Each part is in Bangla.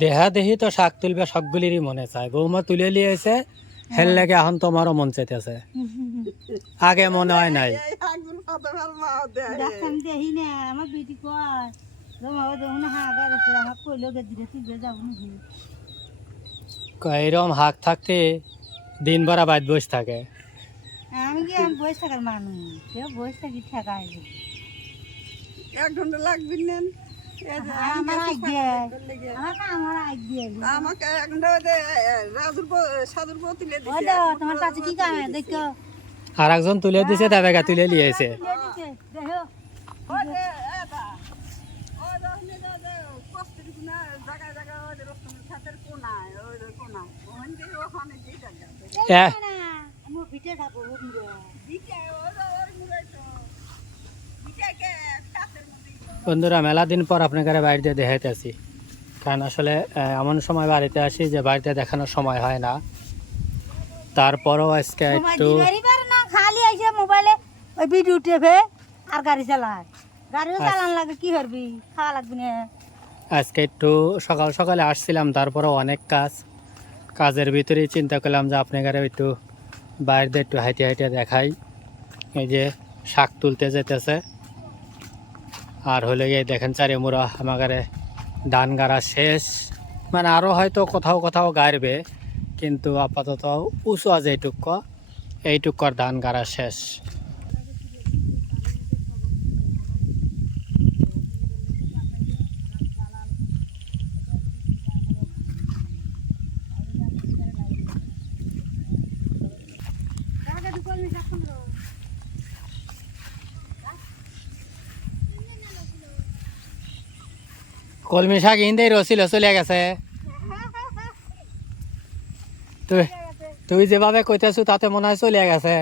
দেহা দেহি তো শাক তুলবে সবগুলিরই মনে চায়, বৌমা তুলে নিয়েছে হেল লাগে এখন তোমারও মন চাইতেছে, আগে মনে হয় নাই। এরকম হাক থাকতে দিন ভরা বাইর বসে থাকে। আমি কি আমি বসে থাকার মানুষ, কেউ বসে থাকি ঠেকায় 1 ঘন্টা লাগবে না। আমার আইডিয়া আমার আইডিয়া আমাকে 1 ঘন্টা সাধুর বউ তুলে দিছে। তোমার কাছে কি কাম দেখো, আর একজন তুলে দিছে, তা বেগা তুলে নিয়েছে। দেখো বন্ধুরা, মেলা দিন পর আপনাদের বাড়িতে দেখাইতে আসি, কারণ আসলে এমন সময় বাড়িতে আসি যে বাড়িতে দেখানোর সময় হয় না। তারপরও আজকে একটু খালি আইসে মোবাইলে ওই ভিডিও টেপে আর গাড়ি চালায়, গাড়িও চালান লাগে, কি করবি, খাওয়া লাগবে না। আজকে একটু সকাল সকালে আসছিলাম, তারপরেও অনেক কাজের ভিতরেই চিন্তা করলাম যে আপনাদের একটু বাইরে একটু হাইটে হাইটে দেখাই। এই যে শাক তুলতে যেতেছে, আর হলে গিয়ে দেখেন চারিমুরা আমাদের ধান গাড়া শেষ, মানে আরও হয়তো কোথাও কোথাও গাড়বে, কিন্তু আপাতত উঁচু আছে এইটুকর ধান গাড়া শেষ। কলমি শাক ইন্দেই রসিল চলে গেছে। তুই যেভাবে কইতেছু তাতে মনে হয় চলে গেছে,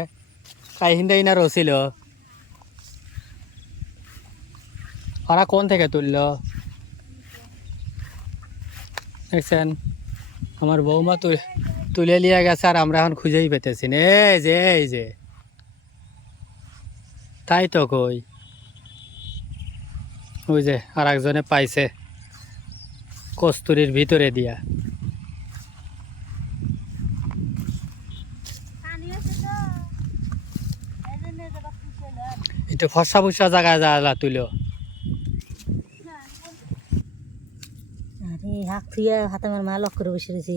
তাই হিন্দেই না রসিল। ওরা কোন থেকে তুললো দেখছেন? আমার বৌমা তুলে নিয়ে গেছে, আর আমরা এখন খুঁজেই পেতেছি না। এই যে তাই তো কই, ওই যে আর একজনে পাইছে কস্তুরির ভিতরে দিয়া। একটু ফসা ফুসা জায়গায় যা তুলো। আরে হাত থুইয়া হাতে আমার মা লক করে বসে রয়েছে।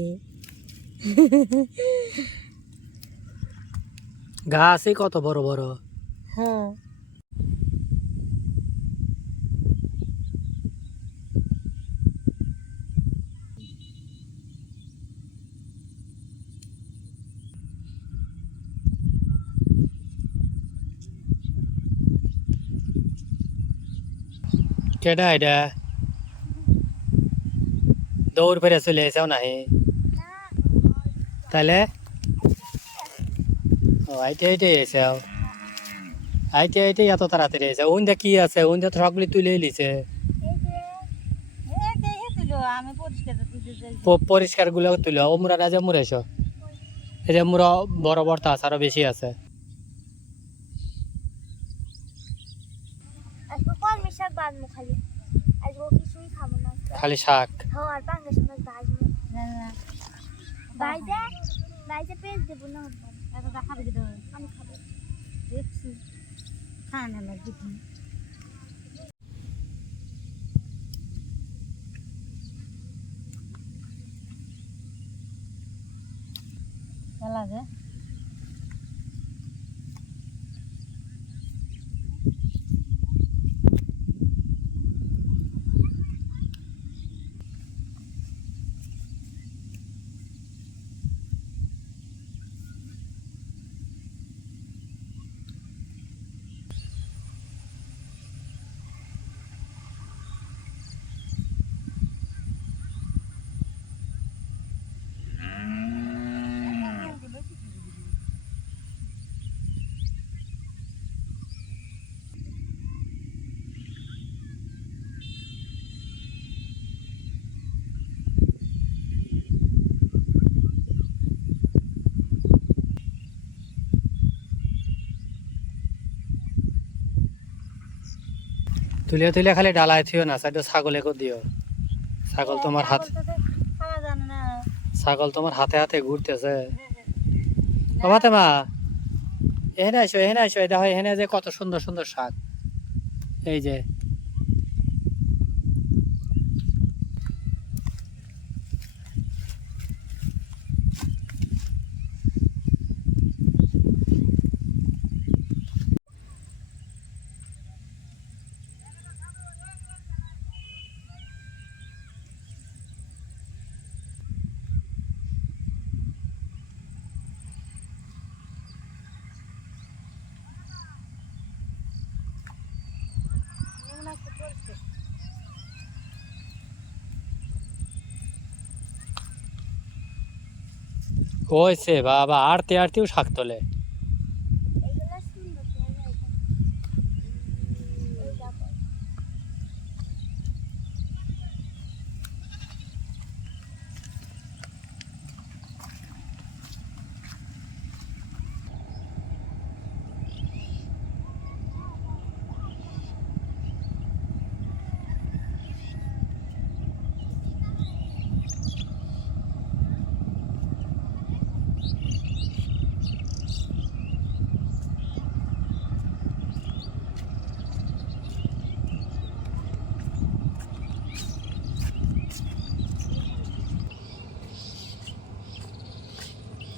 গাছই কত বড় বড়। হ্যাঁ কেডা এটা দৌড় ফেরে চলে এসেও নাহি, তাহলে ও আইতে এসে আইতে এত তাড়াতাড়ি এসে। ওন কি আছে, ওন তো সবগুলি তুলে লিছে। পরিষ্কার গুলো তুলো, ও মুরা রাজা মুরেছ, এই যে মুরা বড় বড় আছে, আরো বেশি আছে। খালি শাক লাগে। তুলে তুলে খালি ডালায় থিও না, সাইডে ছাগলেকে দিও। ছাগল তোমার হাত, খাওয়া জানে না। ছাগল তোমার হাতে হাতে ঘুরতেছে। ও ফাতেমা, এখানে আসো, এখানে আসো, এটা হয় এখানে যে কত সুন্দর সুন্দর শাক। এই যে হয়েছে বাবা, আড়তে আড়তেও শাক তোলে।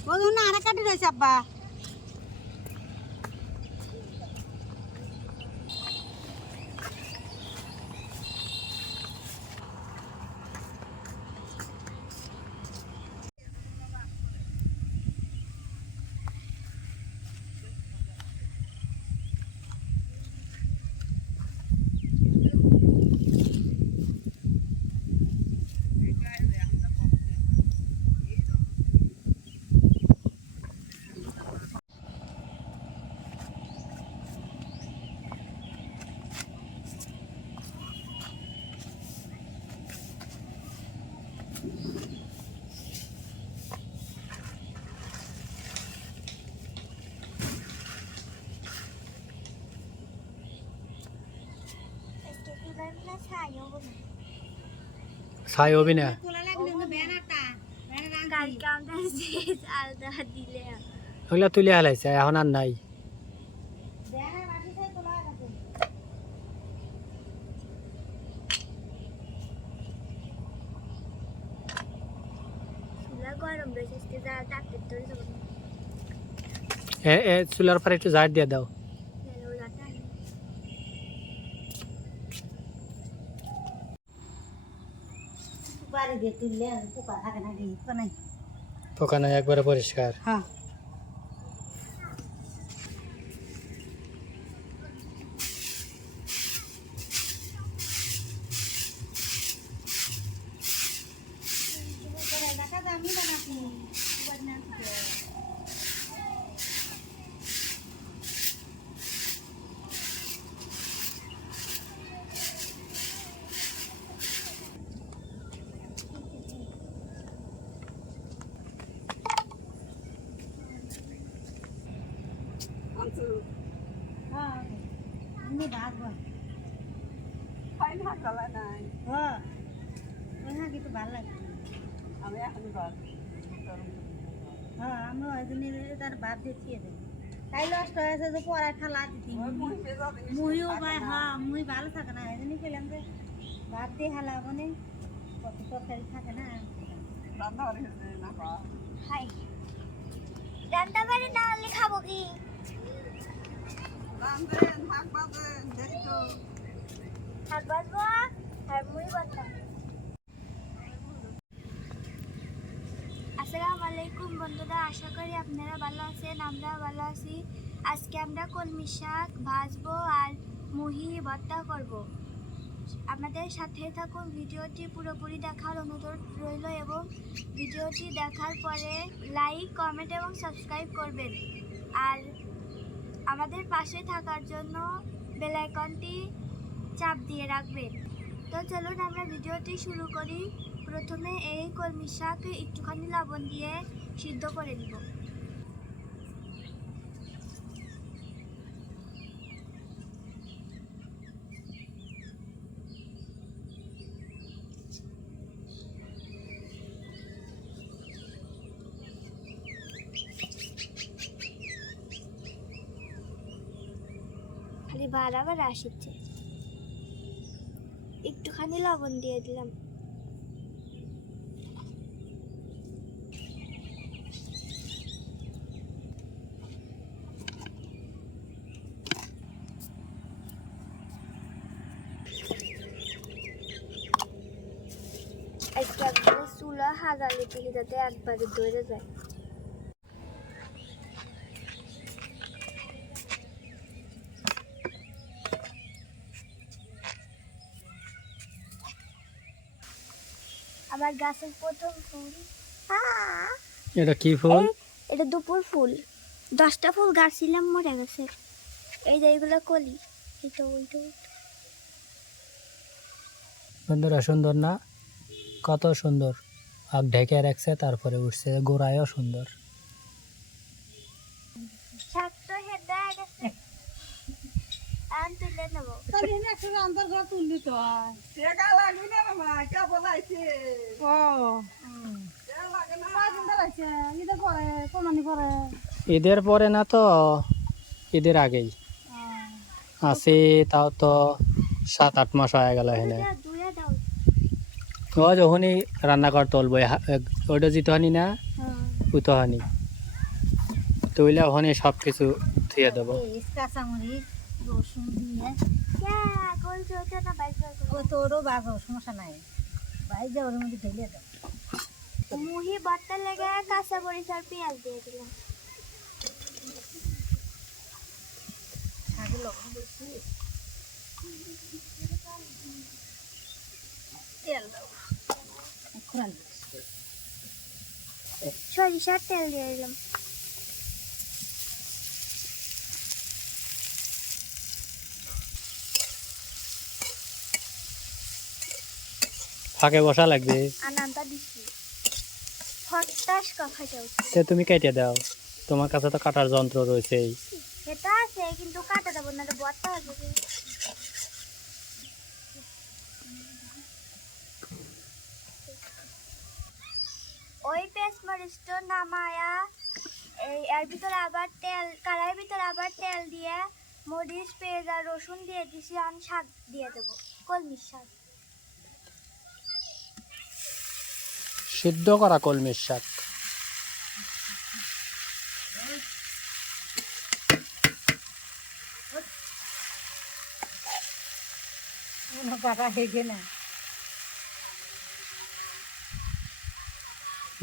বলুন না, আরে কাটি রয়েছে আব্বা। ছাই হবি না। ওগুলা তুলে হালাইছে, এখন আর নাই। চুলার পরে একটু জার দিয়ে দাও। পোকা নাই, একবারে পরিষ্কার। হ্যাঁ, কিন্তু ভালো লাগে। হ্যাঁ, আমরা ওই জন্য তার বাদ দিয়ে দেবো। তাই নষ্ট হয়েছে যে পড়ায় ঠালা দিতি মুহিও ভাই। হ্যাঁ, মুহি ভালো থাকে না, এই জন্যই পেলাম যে বাদ দিয়ে হালা মানে কত তরকারি থাকে না। রান্না বাড়ি না হলে খাবো কি? শাক ভাজবো আর মুড়ি ভাজবো। আসসালামু আলাইকুম বন্ধুরা, আশা করি আপনারা ভালো আছেন, আমরা ভালো আছি। আজকে আমরা কলমি শাক ভাজবো আর মুহি ভর্তা করব। আমাদের সাথে থাকুন, ভিডিওটি পুরোপুরি দেখার অনুরোধ রইল এবং ভিডিওটি দেখার পরে লাইক, কমেন্ট এবং সাবস্ক্রাইব করবেন। আর আমাদের পাশে থাকার জন্য বেল আইকনটি চাপ দিয়ে রাখবেন। তো চলুন আমরা ভিডিওটি শুরু করি। প্রথমে এই কলমি শাক একটুখানি লবণ দিয়ে সিদ্ধ করে নিব। খালি বারবার আসছে। একটুখানি লবণ দিয়ে দিলাম। একবারে চুলা হাজালে দিলে যাতে একবারে ধরে যায়। আমার গাছের প্রথম ফুল। এটা কি ফুল? এটা দুপুর ফুল। 10টা ফুল গাছছিলাম, মরে গেছে। এই যে এগুলো কলি। এটা ওইটা বন্ধুরা সুন্দর না? কত সুন্দর। আগ ঢেকে রাখছে, তারপরে উঠছে, গোড়ায়ও সুন্দর। শাক তো হেঁটে গেছে। আন তুলে নেবো। তাহলে একটা রান্দার ঘর তুললি তো হয়। টেকা লাগবে না রে মা, কে বলাইছে? ও টেকা লাগে না। কয়দিন দাঁড়াইছে ঈদে পরে কোনানি পরে ঈদের পরে না তো, ঈদের আগেই আছে। তাও তো 7-8 মাস হয়ে গেল এখানে। দুয়া দাও। ও যখনই রান্নাঘর তুলবো ওটা জিতহানি না, উতহানি তুইলে ওখানে সব কিছু থুয়ে দেবো। কাঁচামরিচ রসুন দিয়ে গোল চলছে না বাইশ ও তোরও বাজো, সমস্যা নাই। বাইরে ওর মধ্যে ঢেলে দাও। মুহি বাট্টা লেগে কাঁচা মরিচ আর পেঁয়াজ দিয়ে দিলাম। শাকের লবণ বেশি তেল দাও। খুরান সরিষার তেল দিয়ে দিলাম। ফাঁকে বসা লাগবে। আনানটা দিচ্ছি। ফটাস কথাটা সে তুমি কেটে দাও, তোমার কাছে তো কাটার যন্ত্র রয়েছে। সেটা আছে কিন্তু কাটা দেবো না, বর্তা হবে। ওই পেস্ট মরিচটা নামায়া এর ভিতরে আবার তেল, কড়াইয়ের ভিতরে আবার তেল দিয়ে মরিচ পেঁয়াজ আর রসুন দিয়ে দিছি। আমি শাক দিয়ে দেবো, কলমির শাক। সিদ্ধ করা কলমির শাক। কাটা হেগে না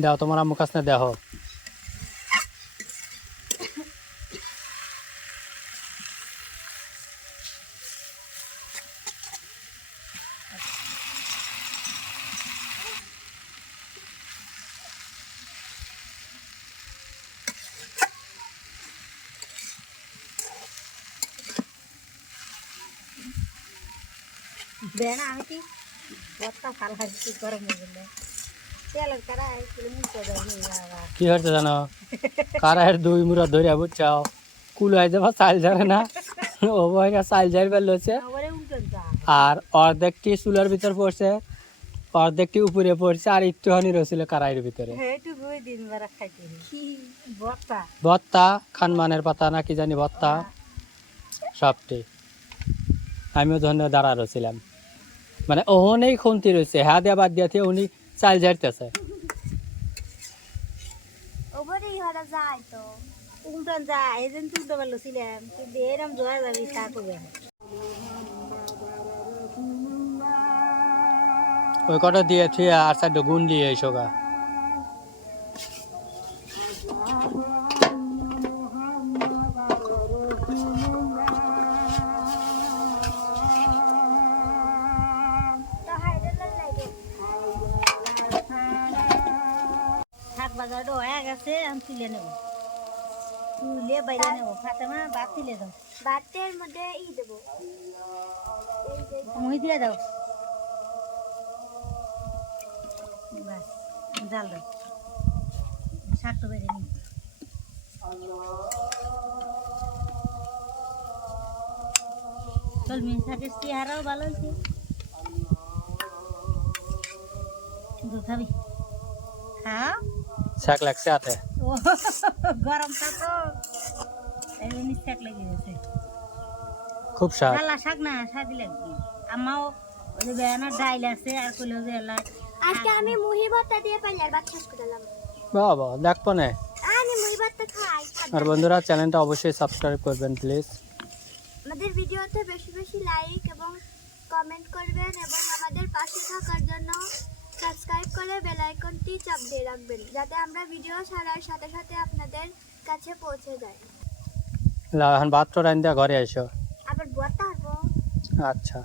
দাও, তোমার আম্মু কাছে দেখো। দেন আমি কি বর্তা ফাল খাচ্ছি গরম হয়ে গেলে তেলের কাড়াই মুখে দেয়। কি হচ্ছে জানো, কারায়ের 2 মুড়া ধরে বুঝছাও, কুলাই যাবা চাল ঝাড়ে না, ও বয়গা চাল ঝাড়বার লইছে। আর অর্ধেকটি চুলার ভিতর পড়ছে, অর্ধেকটি উপরে পড়ছে, আর একটুখানি রয়েছিল কারাইয়ের ভিতরে। ভত্তা, খানমানের পাতা না কি জানি ভত্তা, সবটি। আমিও ধন্য দাঁড়া রয়েছিলাম, মানে ওহনেই খুন্তি রয়েছে, হ্যাঁ দিয়া বাদ দিয়াতে উনি চাল ঝাড়তেছে। ওপরেই হরা যায় তো উল্টান যায় এই জন্য তুলতে পারলো ছিলাম, কিন্তু এরম জোয়া যাবি তা করবে। ওই কটা দিয়ে থুয়ে আর সাইড গুণ দিয়ে এসো গা। শাক বাজারটা হয়ে গেছে, আমি তুলে নেবো, তুলে বাইরে নেবো। ফাতেমা ভাত তুলে দাও, ভাতের মধ্যে দেবো, মুহি দিয়ে দাও, বাস জাল দাও, শাকটা বেড়ে নি। কলমি শাকের চেহারাও ভালো হয়েছে। খাবি খাও, শাক লাগছে হাতে। ও গরমটা তো এমনি শাক লেগে গেছে। খুব স্বাদ। শালা শাক না স্বাদই লাগবে আমাও ওই যে বেয়ানার ডাইল আছে আর কইলো যে এলা আজকে আমি মুহি ভর্তা দিয়ে পাইলার ভাত শেষ করলাম। বাবা দেখবো না। আমি মুহি ভর্তা খাই। আর বন্ধুরা চ্যানেলটা অবশ্যই সাবস্ক্রাইব করবেন প্লিজ। আমাদের ভিডিওতে বেশি বেশি লাইক এবং কমেন্ট করবেন এবং আমাদের পাশে থাকার জন্য সাবস্ক্রাইব করে বেল আইকনটি চাপ দিয়ে রাখবেন যাতে আমরা ভিডিও ছাড়ার সাথে সাথে আপনাদের কাছে পৌঁছে যায়। এখন ভাত রান্ধা ঘরে আইসো। আবার ভর্তা হবো। আচ্ছা।